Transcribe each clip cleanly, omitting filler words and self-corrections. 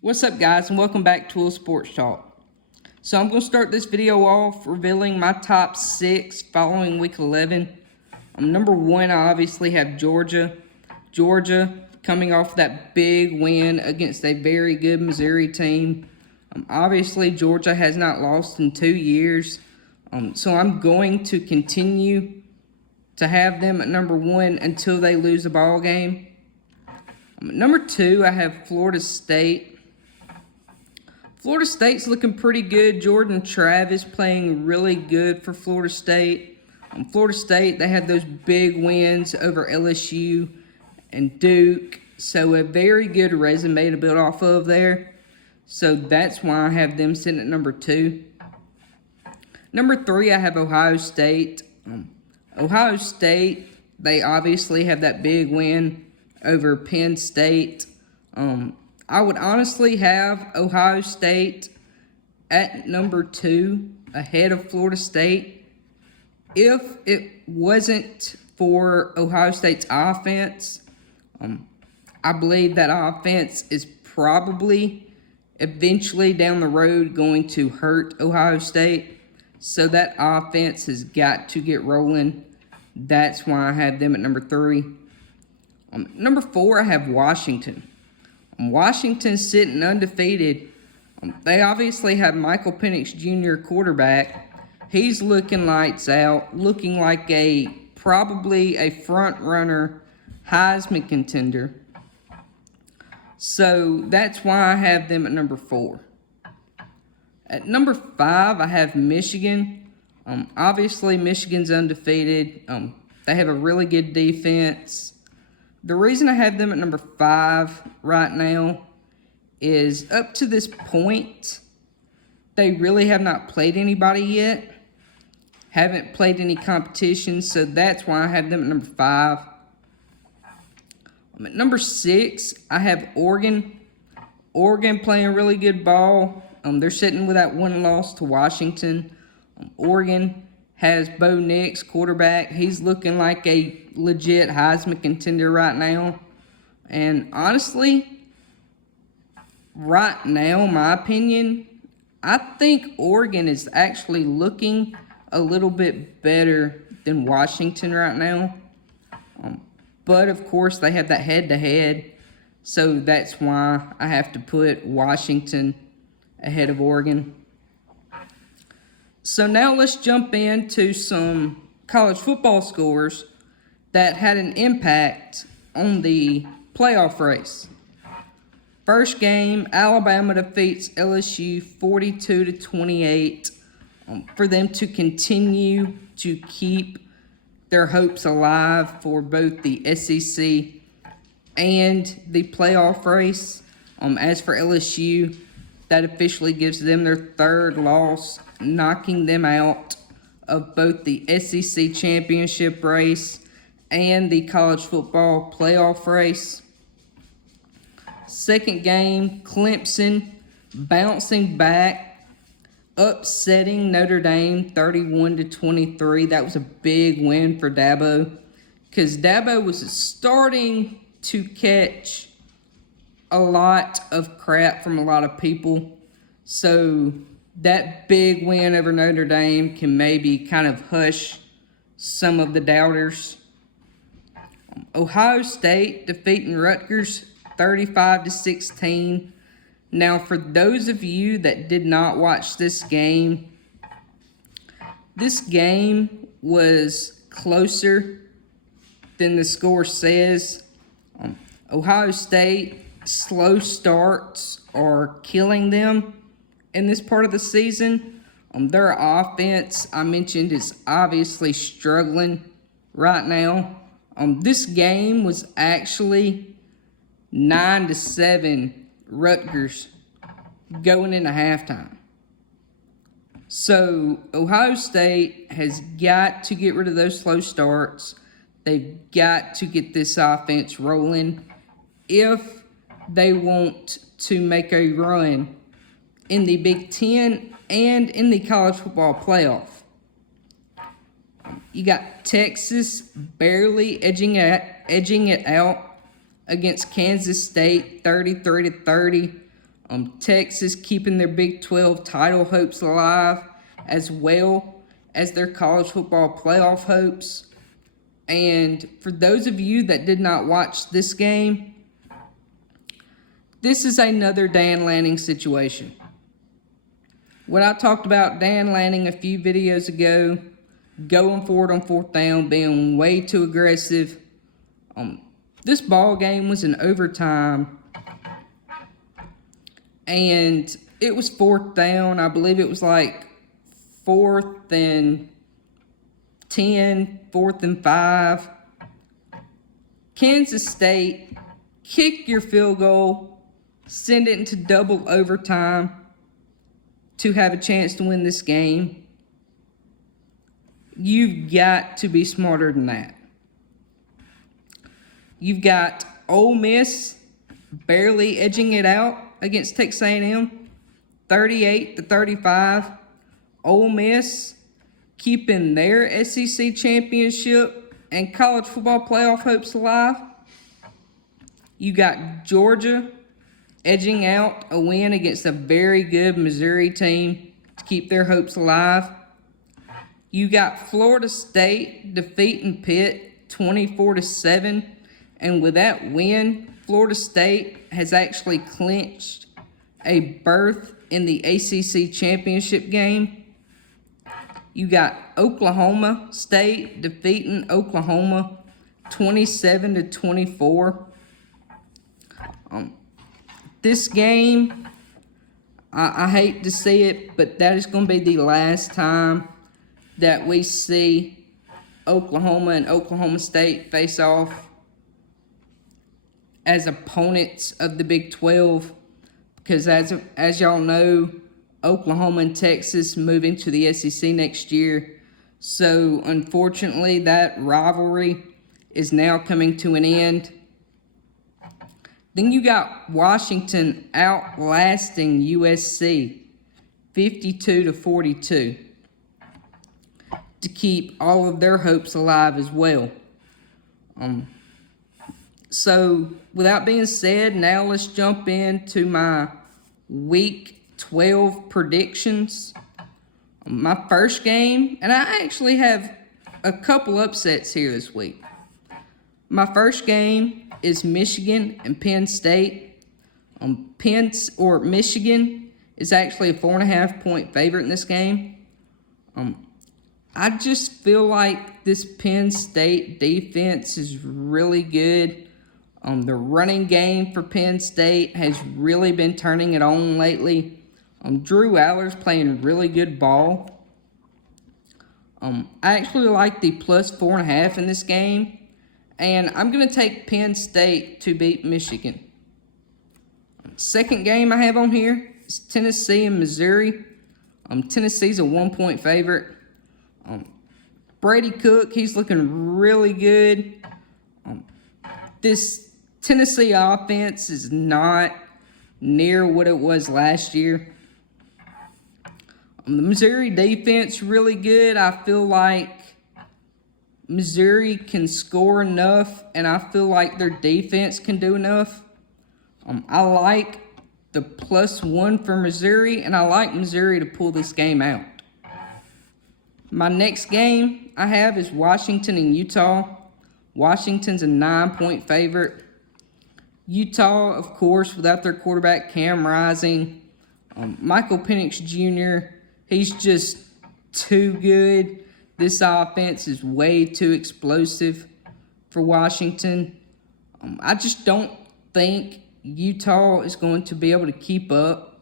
What's up, guys, and welcome back to a Sports Talk. So I'm going to start this video off revealing my top 6 following Week 11. Number 1, I obviously have Georgia. Georgia coming off that big win against a very good Missouri team. Obviously, Georgia has not lost in 2 years, so I'm going to continue to have them at number 1 until they lose a ball game. Number 2, I have Florida State. Florida State's looking pretty good. Jordan Travis playing really good for Florida State. Florida State, they had those big wins over LSU and Duke. So a very good resume to build off of there. So that's why I have them sitting at number 2. Number 3, I have Ohio State. Ohio State, they obviously have that big win over Penn State. I would honestly have Ohio State at number 2 ahead of Florida State if it wasn't for Ohio State's offense. I believe that offense is probably eventually down the road going to hurt Ohio State. So that offense has got to get rolling. That's why I have them at number 3. Number 4, I have Washington. Washington's sitting undefeated. They obviously have Michael Penix Jr. quarterback. He's looking lights out, looking like probably a front runner Heisman contender. So that's why I have them at number 4. At number 5, I have Michigan. Obviously, Michigan's undefeated. They have a really good defense. The reason I have them at number 5 right now is up to this point, they really have not played anybody yet. Haven't played any competition, so that's why I have them at number 5. At number 6, I have Oregon. Oregon playing really good ball. They're sitting with that one loss to Washington. Oregon has Bo Nix, quarterback. He's looking like a legit Heisman contender right now. And honestly, right now, my opinion, I think Oregon is actually looking a little bit better than Washington right now. But, of course, they have that head-to-head. So that's why I have to put Washington ahead of Oregon. So now let's jump into some college football scores that had an impact on the playoff race. First game, Alabama defeats LSU 42-28 for them to continue to keep their hopes alive for both the SEC and the playoff race. As for LSU, that officially gives them their 3rd loss, knocking them out of both the SEC championship race and the college football playoff race. Second game, Clemson bouncing back, upsetting Notre Dame 31-23. That was a big win for Dabo because Dabo was starting to catch a lot of crap from a lot of people. So that big win over Notre Dame can maybe kind of hush some of the doubters. Ohio State defeating Rutgers 35-16. Now, for those of you that did not watch this game was closer than the score says. Ohio State slow starts are killing them in this part of the season. Their offense, I mentioned, is obviously struggling right now. This game was actually 9-7 Rutgers going into halftime. So Ohio State has got to get rid of those slow starts. They've got to get this offense rolling if they want to make a run in the Big Ten and in the college football playoff. You got Texas barely edging it out against Kansas State 33-30. Texas keeping their Big 12 title hopes alive, as well as their college football playoff hopes. And for those of you that did not watch this game, this is another Dan Lanning situation. What I talked about Dan Lanning a few videos ago, going for it on 4th down, being way too aggressive. This ball game was in overtime, and it was 4th down. I believe it was like 4th and 10, 4th and 5. Kansas State, kick your field goal, send it into double overtime to have a chance to win this game. You've got to be smarter than that. You've got Ole Miss barely edging it out against Texas A&M, 38-35. Ole Miss keeping their SEC championship and college football playoff hopes alive. You got Georgia edging out a win against a very good Missouri team to keep their hopes alive. You got Florida State defeating Pitt 24-7. And with that win, Florida State has actually clinched a berth in the ACC championship game. You got Oklahoma State defeating Oklahoma 27-24. This game, I hate to see it, but that is going to be the last time that we see Oklahoma and Oklahoma State face off as opponents of the Big 12, because as y'all know, Oklahoma and Texas move into the SEC next year. So unfortunately, that rivalry is now coming to an end. Then you got Washington outlasting USC 52-42 to keep all of their hopes alive as well. So, without being said, now let's jump into my Week 12 predictions. My first game, and I actually have a couple upsets here this week. My first game is Michigan and Penn State. Michigan is actually a 4.5-point favorite in this game. I just feel like this Penn State defense is really good. The running game for Penn State has really been turning it on lately. Drew Aller's playing really good ball. I actually like the plus 4.5 in this game, and I'm going to take Penn State to beat Michigan. Second game I have on here is Tennessee and Missouri. Tennessee's a 1-point favorite. Brady Cook, he's looking really good. This Tennessee offense is not near what it was last year. The Missouri defense really good. I feel like Missouri can score enough, and I feel like their defense can do enough. I like the +1 for Missouri, and I like Missouri to pull this game out. My next game I have is Washington and Utah. Washington's a 9-point favorite. Utah, of course, without their quarterback, Cam Rising. Michael Penix Jr., he's just too good. This offense is way too explosive for Washington. I just don't think Utah is going to be able to keep up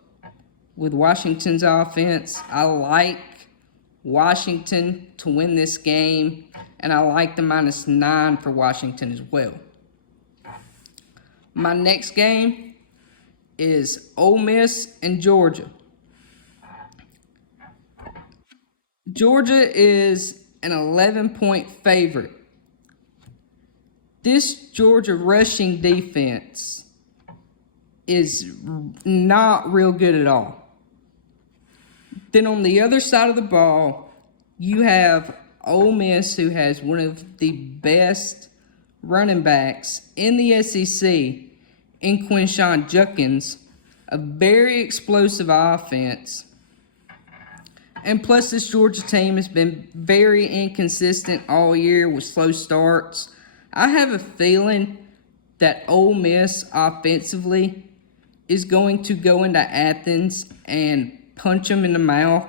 with Washington's offense. I like Washington to win this game, and I like the -9 for Washington as well. My next game is Ole Miss and Georgia. Georgia is an 11-point favorite. This Georgia rushing defense is not real good at all. Then on the other side of the ball, you have Ole Miss, who has one of the best running backs in the SEC in Quinshon Judkins, a very explosive offense. And plus, this Georgia team has been very inconsistent all year with slow starts. I have a feeling that Ole Miss offensively is going to go into Athens and punch them in the mouth,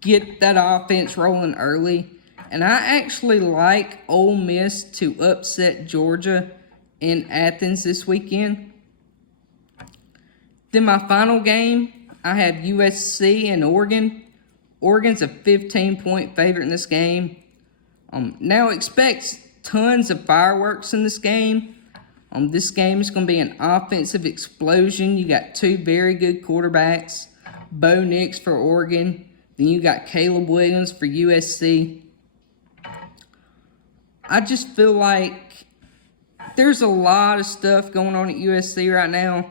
get that offense rolling early. And I actually like Ole Miss to upset Georgia in Athens this weekend. Then my final game, I have USC and Oregon. Oregon's a 15-point favorite in this game. Now expect tons of fireworks in this game. This game is going to be an offensive explosion. You got two very good quarterbacks, Bo Nix for Oregon. Then you got Caleb Williams for USC. I just feel like there's a lot of stuff going on at USC right now.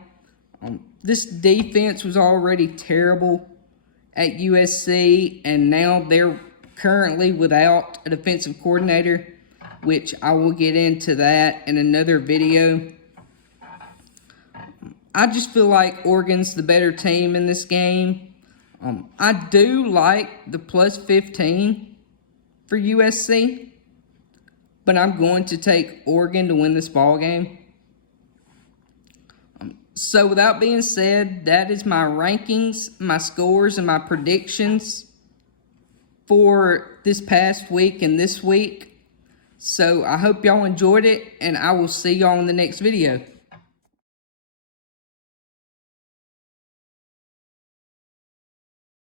This defense was already terrible at USC, and now they're currently without a defensive coordinator, which I will get into that in another video. I just feel like Oregon's the better team in this game. I do like the plus 15 for USC, but I'm going to take Oregon to win this ball game. So without being said, that is my rankings, my scores, and my predictions for this past week and this week. So I hope y'all enjoyed it, and I will see y'all in the next video.